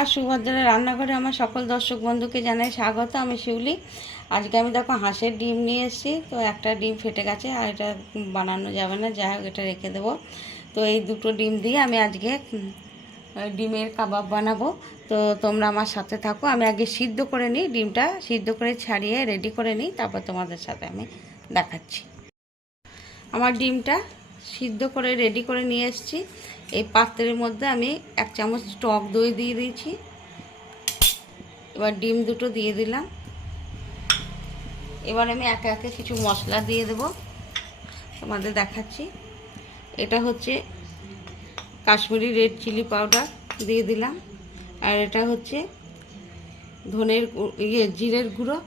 নমস্কার, সুভদ্রার রান্নাঘরে আমার সকল দর্শক বন্ধুকে জানাই স্বাগত। আমি শিউলি। আজকে আমি দেখো হাঁসের ডিম নিয়ে এসেছি। তো একটা ডিম ফেটে গেছে, আর এটা বানানো যাবে না, যাই হোক এটা রেখে দেবো। তো এই দুটো ডিম দিয়ে আমি আজকে ডিমের কাবাব বানাবো। তো তোমরা আমার সাথে থাকো। আমি আগে সিদ্ধ করে নিই, ডিমটা সিদ্ধ করে ছাড়িয়ে রেডি করে নিই, তারপর তোমাদের সাথে আমি দেখাচ্ছি। আমার ডিমটা সিদ্ধ করে রেডি করে নিয়ে এসেছি। এই পাত্রের মধ্যে আমি 1 চামচ টক দই দিয়ে দিয়েছি। এবার ডিম দুটো দিয়ে দিলাম। এবার আমি একে একে কিছু মশলা দিয়ে দেব, তোমাদের দেখাচ্ছি। এটা হচ্ছে কাশ্মীরি রেড চিলি পাউডার দিয়ে দিলাম, আর এটা হচ্ছে জিরের গুঁড়ো,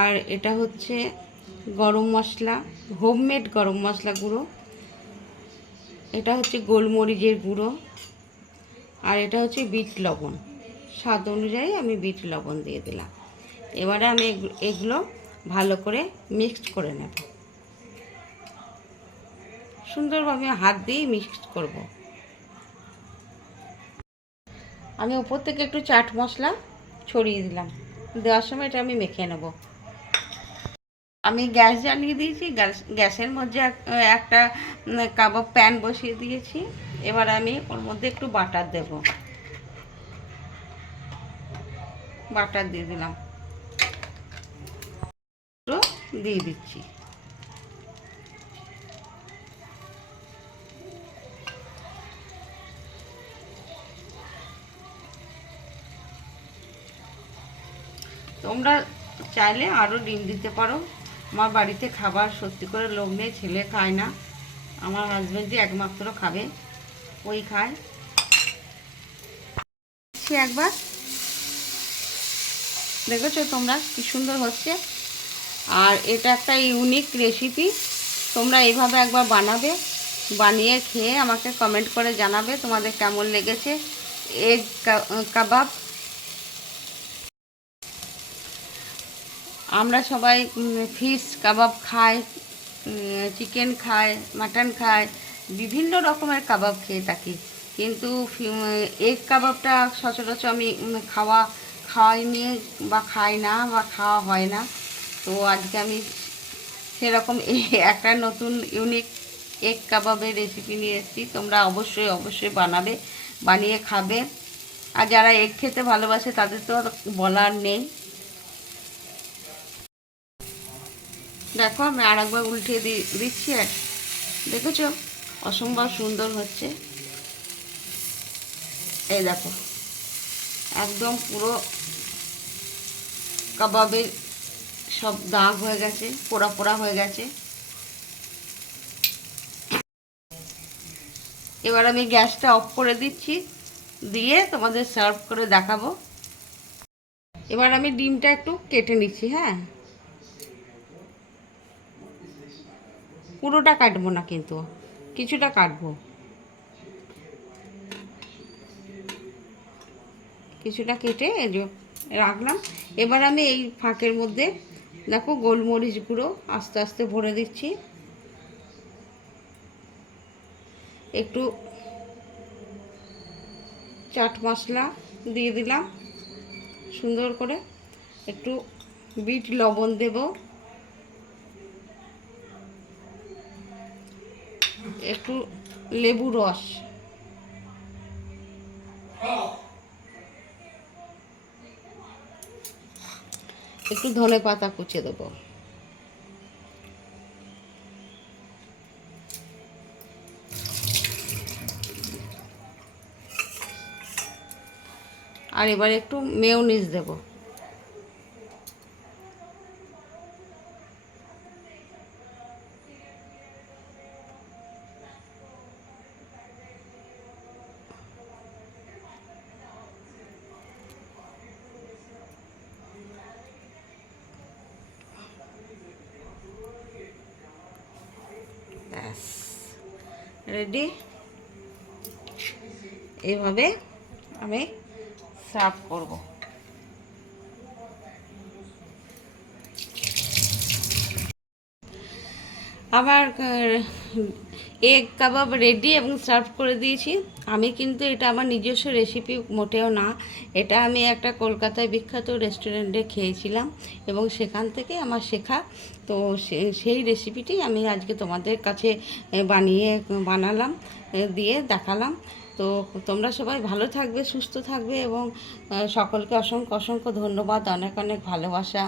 আর এটা হচ্ছে গরম মশলা, হোমমেড গরম মশলা গুঁড়ো, এটা হচ্ছে গোলমরিচের গুঁড়ো, আর এটা হচ্ছে বিট লবণ। স্বাদ অনুযায়ী আমি বিট লবণ দিয়ে দিলাম। এবারে আমি এগুলো ভালো করে মিক্সড করে নেব, সুন্দরভাবে হাত দিয়ে মিক্সড করব। আমি উপর থেকে একটু চাট মশলা ছড়িয়ে দিলাম। দেওয়ার সময় এটা আমি মেখে নেব। আমি গ্যাস জ্বালিয়ে দিয়েছি। গ্যাসের মধ্যে একটা কাবাব প্যান বসিয়ে দিয়েছি। এবার আমি ওর মধ্যে একটু বাটার দেব। বাটার দিয়ে দিলাম, দিয়ে দিচ্ছি। তোমরা চাইলে আরও ডিম দিতে পারো। আমার বাড়িতে খাবার সত্যি করে লোক নেই, ছেলে খায় না, আমার হাজব্যান্ডই একমাত্র খাবে, ওই খায়। একবার দেখেছো তোমরা কি সুন্দর হচ্ছে। আর এটা একটা ইউনিক রেসিপি, তোমরা এইভাবে একবার বানাবে, বানিয়ে খেয়ে আমাকে কমেন্ট করে জানাবে তোমাদের কেমন লেগেছে। এগ কাবাব। আমরা সবাই ফিশ কাবাব খাই, চিকেন খাই, মাটন খাই, বিভিন্ন রকমের কাবাব খেয়ে থাকি, কিন্তু এগ কাবাবটা সচরাচর আমি খাওয়াইনি বা খাই না, বা খাওয়া হয় না। তো আজকে আমি সেরকম একটা নতুন ইউনিক এগ কাবাবের রেসিপি নিয়ে এসেছি। তোমরা অবশ্যই অবশ্যই বানাবে, বানিয়ে খাবে। আর যারা এগ খেতে ভালোবাসে তাদের তো বলার নেই। দেখো আমি আর একবার উল্টে দিচ্ছি, আর দেখেছো অসম্ভব সুন্দর হচ্ছে। এই দেখো একদম পুরো কাবাবের সব দাগ হয়ে গেছে, পোড়া পোড়া হয়ে গেছে। এবার আমি গ্যাসটা অফ করে দিচ্ছি, দিয়ে তোমাদের সার্ভ করে দেখাবো। এবার আমি ডিমটা একটু কেটে নিচ্ছি। হ্যাঁ, পুরোটা কাটবো না, কিন্তু কিছুটা কাটবো, কিছুটা কেটে রাখলাম। এবার আমি এই ফাঁকের মধ্যে দেখো গোলমরিচ গুঁড়ো আস্তে আস্তে ভরে দিচ্ছি, একটু চাট মশলা দিয়ে দিলাম সুন্দর করে, একটু বিট লবণ দেব, একটু লেবু রস, একটু ধনে পাতা কুচে দেবো। আর এবার একটু মেয়োনিজ দেব। ব্যাস রেডি। এইভাবে আমি সার্ভ করব। আমার এগ কাবাব রেডি এবং সার্ভ করে দিয়েছি। আমি কিন্তু এটা আমার নিজস্ব রেসিপি মোটেও না, এটা আমি একটা কলকাতায় বিখ্যাত রেস্টুরেন্টে খেয়েছিলাম এবং সেখান থেকে আমার শেখা। তো সেই রেসিপিটি আমি আজকে তোমাদের কাছে বানালাম, দিয়ে দেখালাম। তো তোমরা সবাই ভালো থাকবে, সুস্থ থাকবে এবং সকলকে অসংখ্য অসংখ্য ধন্যবাদ, অনেক অনেক ভালোবাসা।